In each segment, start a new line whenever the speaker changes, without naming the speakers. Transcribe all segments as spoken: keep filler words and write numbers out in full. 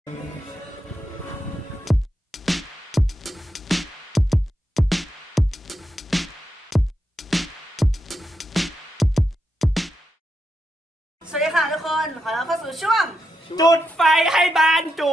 สวัสดีค่ะทุกคนขอรับเข้าสู่ช่วง
จุดไฟให้บ้านจู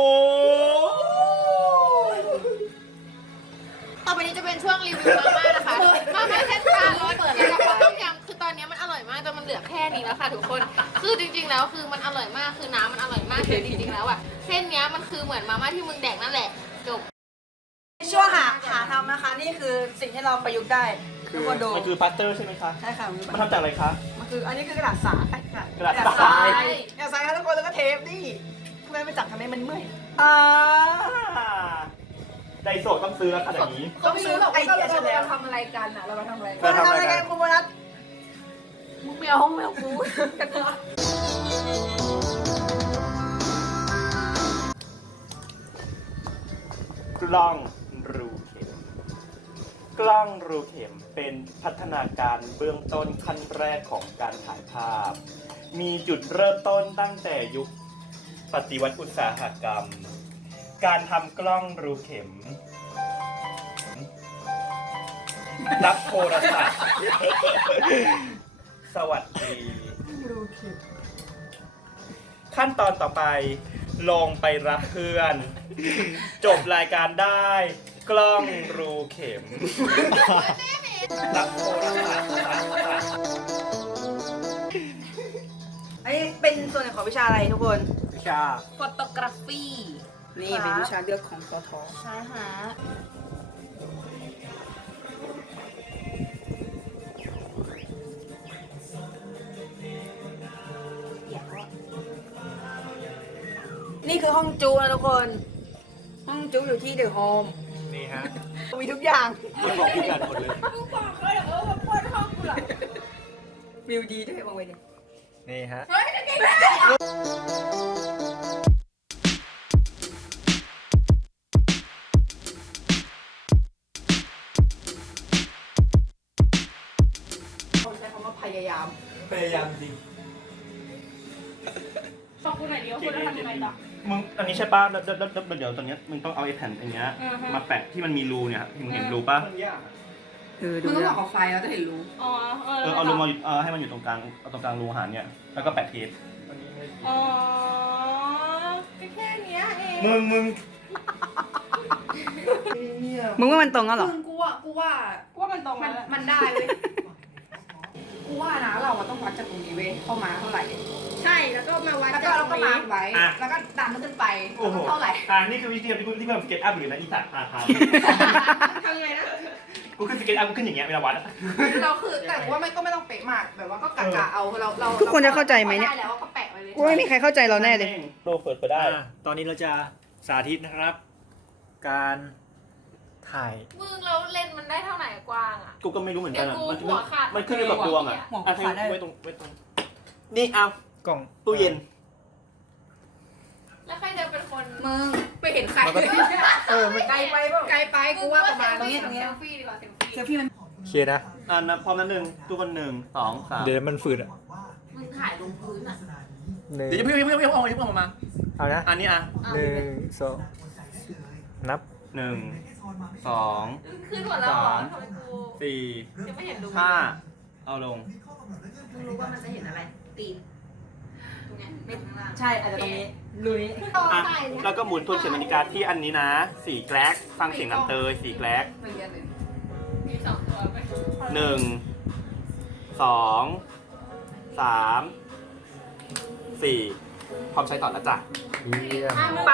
ต่อไปนี้จะเป็นช่วงรีวิวมาม่านะคะมาม่าเทศกาลรสเปิดแล้วนะคะต้มยำคือตอนนี้มันอร่อยมากจนมันเหลือแค่นี้แล้วค่ะทุกคนคือจริงๆแล้วคือมันอร่อยมากคือน้ำมันอร่อยมากแต่จริงๆแล้วอ่ะเส้นนี้มันคือเหมือนมาม่าที่มึงแดกนั่นแหละจบ
ช่วงหาหาทำนะคะนี่คือสิ่งที่เราประยุกต์ได้ทุกคนดู
มันคือพัตเตอร์ใช่ไหมคะ
ใช่ค่ะ
มันทำจากอะไรคะ
มันคืออันนี้คือกระดาษทรายค่ะ
กระดาษทราย
กระดาษทรายค่ะทุกคนแล้วก็เทปนี่ทำไมไม่จับทำไมมันเมื่อย
อ่าไดโซะต้องซื้อแล้วค่ะอย่างนี้
ต้องซื้อไอเดียฉันแล้ว
ทำอะไรกันอ่ะเรามาทำอะไร
เราทำอะไรกันคุณโบนัส
มึงไม่เอาห้องไม่เอากู
กล้องรูเข็มกล้องรูเข็มเป็นพัฒนาการเบื้องต้นขั้นแรกของการถ่ายภาพ มีจุดเริ่มต้นตั้งแต่ยุคปฏิวัติอุตสาหกรรม การทำกล้องรูเข็มรับโทรศัพท์ สวัสดีขั้นตอนต่อไปลงไปรับเพื่อน จบรายการได้กล้องรูเข็มรับโทรศัพท์
อันนี้เป็นส่วนหนึ่งของวิชาอะไรทุกคน
วิชา
ฟอโตกราฟี
นี่เป็นวิชาเลือกของปท
ใช่ฮะ
นี่คือห้องจูนะทุกคน ห้องจูอยู่ที่เดอะโฮม
นี่ฮะ
มีทุกอย่าง
มันบอกทุกอย่างหมดเลย
วิวดีด้วยมองไปดิ
นี่ฮะ
คนใช้คำว่าพยายาม
พยายามจริง
ขอบคุณหน่อยดิว่าคุณจะทำยังไงต่อ
มึงอันนี้ใช่ป่ะแล้วแล้วแล้วเดี๋ยวตอนเนี้ยมึงต้องเอาไอ้แผ่นอันเนี้ย
อือฮะ
มาแปะที่มันมีรูเนี่ยที่มึงเห็นรูป่ะ
เออดู
มึงต้องบอกกับไฟแล้วจะเห็นรู้
อ๋อเออ
เออเอารูมาเออให้มันอยู่ตรงกลางเอาตรงกลางรูอาหารเนี่ยแล้วก็แปะเทป
อ๋อแค่เนี้ยเอง
มึงมึง
มึงว่ามันตรงแล้วเหรอ
มึงกูว่ากูว่า
ว่ามันตรง
มั
แล้ว
นมันได้เว้ย กูว่านะเราอะต้องวัดจากตรงนี้เว้ยเข้ามาเท่าไหร่
ใช่แล้วก็มาวัด
แล้วก็เราก็มาร์คไว้ แล้วก็ดันมันขึ้นไป
โอ้โห
เท่าไหร่
อ่านี่คือวิธีที่กูที่กูทำสเก็ตอัพอยู่นะอีสัตว์อ่าครับ
ทำไงนะ
กูขึ้นสเก็ตอัพกูขึ้นอย่างเงี้ยเวลาวัดอะ
เราคือแต่ว่าไม่ก็ไม่ต้องเป๊ะมากแบบว่าก็กะกะเอาเราเรา
ทุกคนจะเข้าใจไหมเนี่ย
ได้แล้วก็แปะไว้เลย
กูไม่มีใครเข้าใจเราแน่เลย
โลเปิดเปิดได้
อ่ะตอนนี้เราจะสาธิตนะครับ การถ่าย
มึงเราเลนส์มันได้เท่าไหร่กว้างอ่ะ
กูก็ไม่รู้เหมือนกันอะ
เดี๋ยวกู
มัน
หัวขาด
มันขึ้นอยู่กับดวงอ่ะ
หัว
อ่ะ
ขาดได้
ไว้ตรงไว้ตรงนี่เอา
กล่อง
ตู้เย็น
แล้วใครจะเป็นคน
มึงไม่เห็นใคร
มันก็เออไม่
ไกลไปเปล่าไกลไปกูว่าประมาณ
ตรงนี้ตรงนี้
เซลฟี่ดีกว่าเซลฟี่
เซลฟี่มัน
โอเคนะ
อ่านะพร้อมนั้นหนึ่งทุกคนหนึ่งสองสาม
เดี๋ยวมันฝืดอ่ะ
มึงถ่ายลงพื้นอ่ะ
หนึ่ง
เดี๋ยวเพิ่งเพิ่งเพิ่งเพิ่งเอาเพิ่งเอามา
เอานะ
อันนี้อ่ะ
หนึ่งสองนับ
หนึ่งสอง
ขึ้นหมดแล้วเหรอทำไมกู
สี่
ยังไม่เห็นดู
ห้าเอาลง
มึงรู้ว่ามันจะเห็นอะไร ตีนตรงเนี้ยไม่ข้างล่าง
ใช่อาจจะตรงนี้รูนี้
อ่ะแล้วก็หมุนทวนเข็มนาฬิกาที่อันนี้นะสี่แกลกฟังเสียงน้ำเตยสี่แกลก
มันเรียนเลย
มีสองตัวไป
หนึ่งสองสามสี่พร้อมใช้ต่อแล้วจ้ะ
เยี่ยม
อ่ะมึง